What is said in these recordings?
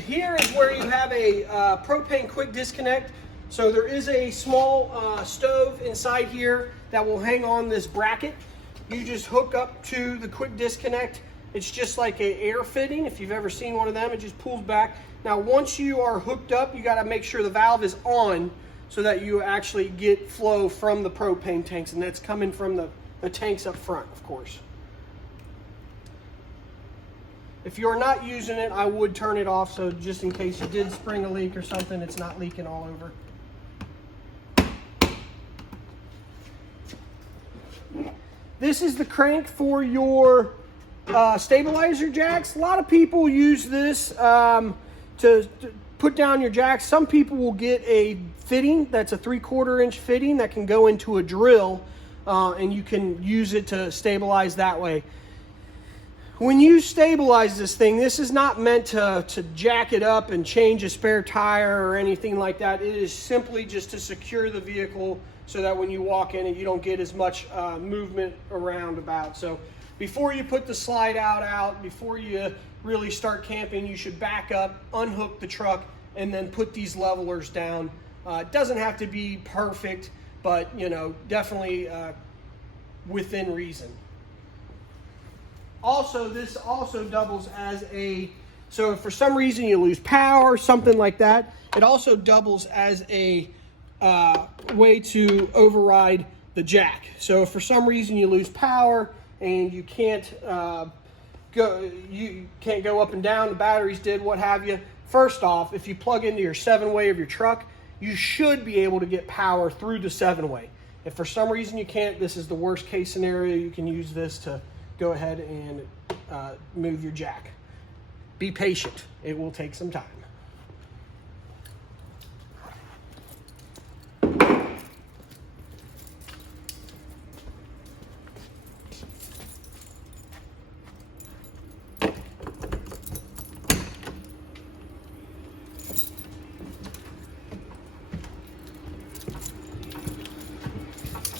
Here is where you have a propane quick disconnect. So there is a small stove inside here that will hang on this bracket. You just hook up to the quick disconnect. It's just like an air fitting. If you've ever seen one of them, it just pulls back. Now, once you are hooked up, you got to make sure the valve is on so that you actually get flow from the propane tanks, and that's coming from the tanks up front, of course. If you're not using it, I would turn it off, so just in case you did spring a leak or something, it's not leaking all over. This is the crank for your stabilizer jacks. A lot of people use this to put down your jacks. Some people will get a fitting that's a 3/4 inch fitting that can go into a drill, and you can use it to stabilize that way. When you stabilize this thing, this is not meant to jack it up and change a spare tire or anything like that. It is simply just to secure the vehicle so that when you walk in it, you don't get as much movement around about. So before you put the slide out, before you really start camping, you should back up, unhook the truck, and then put these levelers down. It doesn't have to be perfect, but you know, definitely within reason. Also, this also doubles as so if for some reason you lose power, something like that, it also doubles as a way to override the jack. So if for some reason you lose power and you can't go up and down, the battery's dead, what have you. First off, if you plug into your 7-way of your truck, you should be able to get power through the 7-way. If for some reason you can't, this is the worst case scenario. You can use this to go ahead and move your jack. Be patient. It will take some time.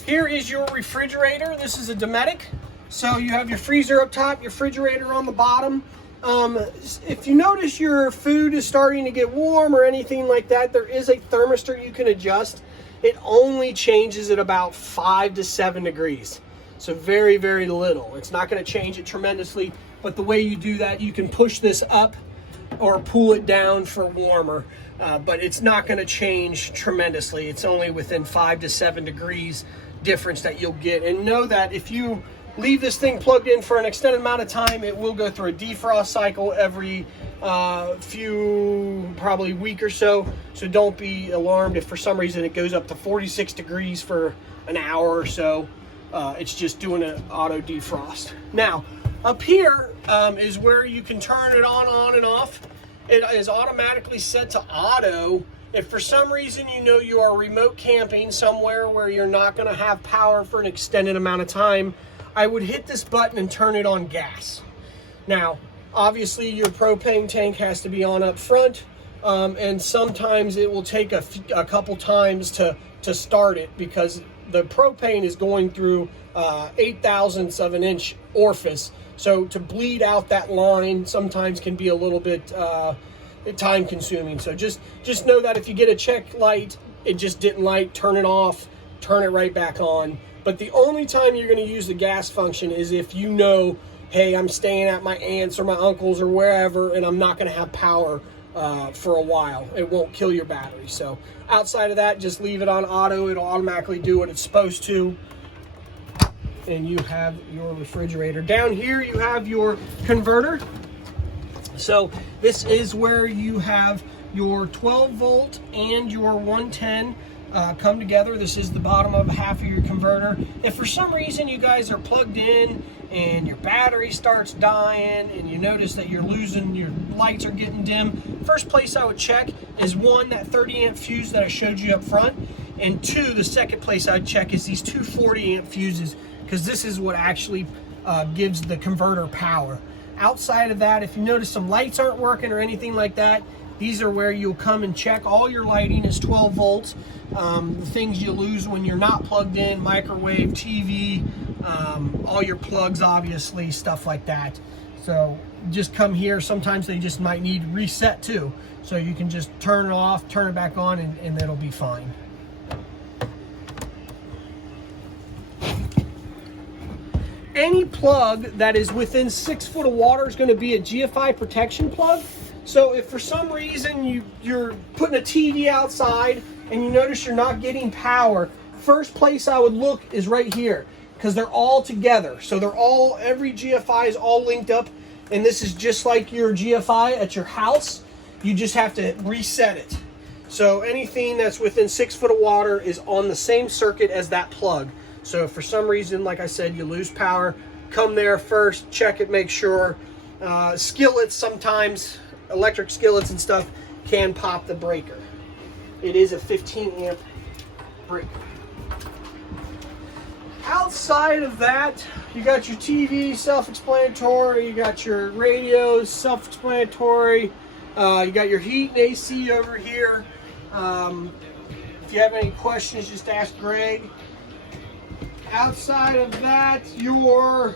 Here is your refrigerator. This is a Dometic. So you have your freezer up top, your refrigerator on the bottom. If you notice your food is starting to get warm or anything like that, there is a thermistor you can adjust. It only changes at about 5 to 7 degrees. So very, very little. It's not going to change it tremendously, but the way you do that, you can push this up or pull it down for warmer, but it's not going to change tremendously. It's only within 5 to 7 degrees difference that you'll get. And know that if you leave this thing plugged in for an extended amount of time, it will go through a defrost cycle every probably week or so. So don't be alarmed if for some reason it goes up to 46 degrees for an hour or so. It's just doing an auto defrost. Now, up here is where you can turn it on and off. It is automatically set to auto. If for some reason you know you are remote camping somewhere where you're not going to have power for an extended amount of time, I would hit this button and turn it on gas. Now, obviously your propane tank has to be on up front, and sometimes it will take a couple times to start it because the propane is going through 0.008 of an inch orifice. So to bleed out that line sometimes can be a little bit time consuming. So just know that if you get a check light, it just didn't light, turn it off, turn it right back on. But the only time you're going to use the gas function is if you know, hey, I'm staying at my aunt's or my uncle's or wherever, and I'm not going to have power for a while. It won't kill your battery. So outside of that, just leave it on auto. It'll automatically do what it's supposed to. And you have your refrigerator. Down here, you have your converter. So this is where you have your 12 volt and your 110 come together. This is the bottom of half of your converter. If for some reason you guys are plugged in and your battery starts dying and you notice that you're losing, your lights are getting dim, first place I would check is one, that 30 amp fuse that I showed you up front, and two, the second place I'd check is these two 40 amp fuses, because this is what actually gives the converter power. Outside of that, if you notice some lights aren't working or anything like that, these are where you'll come and check. All your lighting is 12 volts. The things you lose when you're not plugged in, microwave, TV, all your plugs, obviously, stuff like that. So just come here. Sometimes they just might need reset too. So you can just turn it off, turn it back on, and it'll be fine. Any plug that is within 6 foot of water is going to be a GFI protection plug. So if for some reason you're putting a TV outside and you notice you're not getting power, first place I would look is right here, because they're all together. So every GFI is all linked up, and this is just like your GFI at your house. You just have to reset it. So anything that's within 6 foot of water is on the same circuit as that plug. So if for some reason, like I said, you lose power, come there first, check it, make sure. Skillets sometimes, electric skillets and stuff, can pop the breaker. It is a 15 amp breaker. Outside of that, you got your TV, self-explanatory. You got your radios, self-explanatory. You got your heat and AC over here. If you have any questions, just ask Greg. Outside of that, your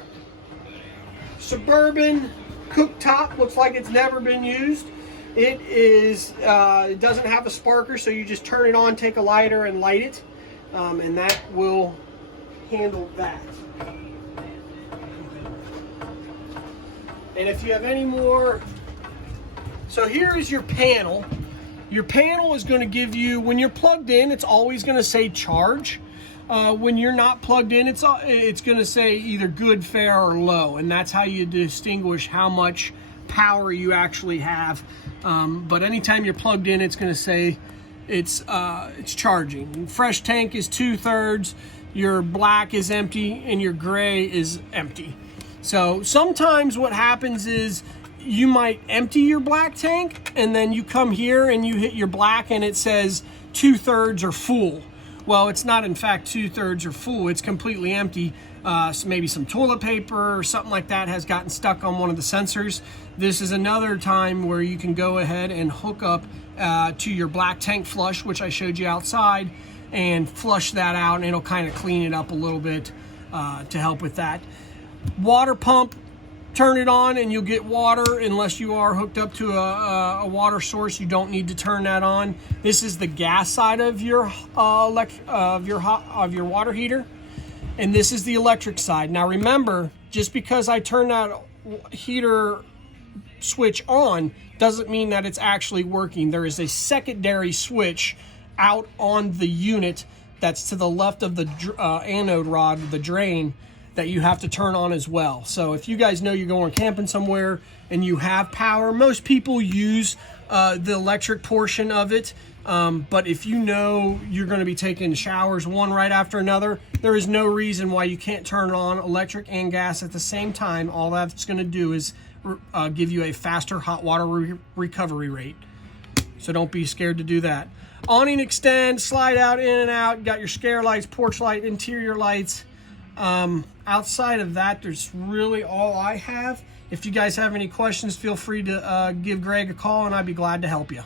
Suburban cooktop looks like it's never been used. It doesn't have a sparker, so you just turn it on, take a lighter, and light it, and that will handle that. And if you have any more, so here is your panel. Your panel is going to give you, when you're plugged in, it's always going to say charge. When you're not plugged in, it's going to say either good, fair, or low, and that's how you distinguish how much power you actually have. But anytime you're plugged in, it's going to say it's charging. Fresh tank is 2/3, your black is empty, and your gray is empty. So sometimes what happens is you might empty your black tank, and then you come here and you hit your black, and it says 2/3 or full. Well, it's not in fact 2/3 or full, it's completely empty. So maybe some toilet paper or something like that has gotten stuck on one of the sensors. This is another time where you can go ahead and hook up to your black tank flush, which I showed you outside, and flush that out, and it'll kind of clean it up a little bit to help with that. Water pump, turn it on and you'll get water. Unless you are hooked up to a water source, you don't need to turn that on. This is the gas side of your water heater, and this is the electric side. Now remember, just because I turn that heater switch on doesn't mean that it's actually working. There is a secondary switch out on the unit that's to the left of the anode rod, the drain, that you have to turn on as well. So if you guys know you're going camping somewhere and you have power, most people use the electric portion of it. But if you know you're going to be taking showers one right after another, there is no reason why you can't turn on electric and gas at the same time. All that's going to do is give you a faster hot water recovery rate. So don't be scared to do that. Awning extend, slide out, in and out. Got your scare lights, porch light, interior lights. Outside of that, there's really all I have. If you guys have any questions, feel free to give Greg a call, and I'd be glad to help you.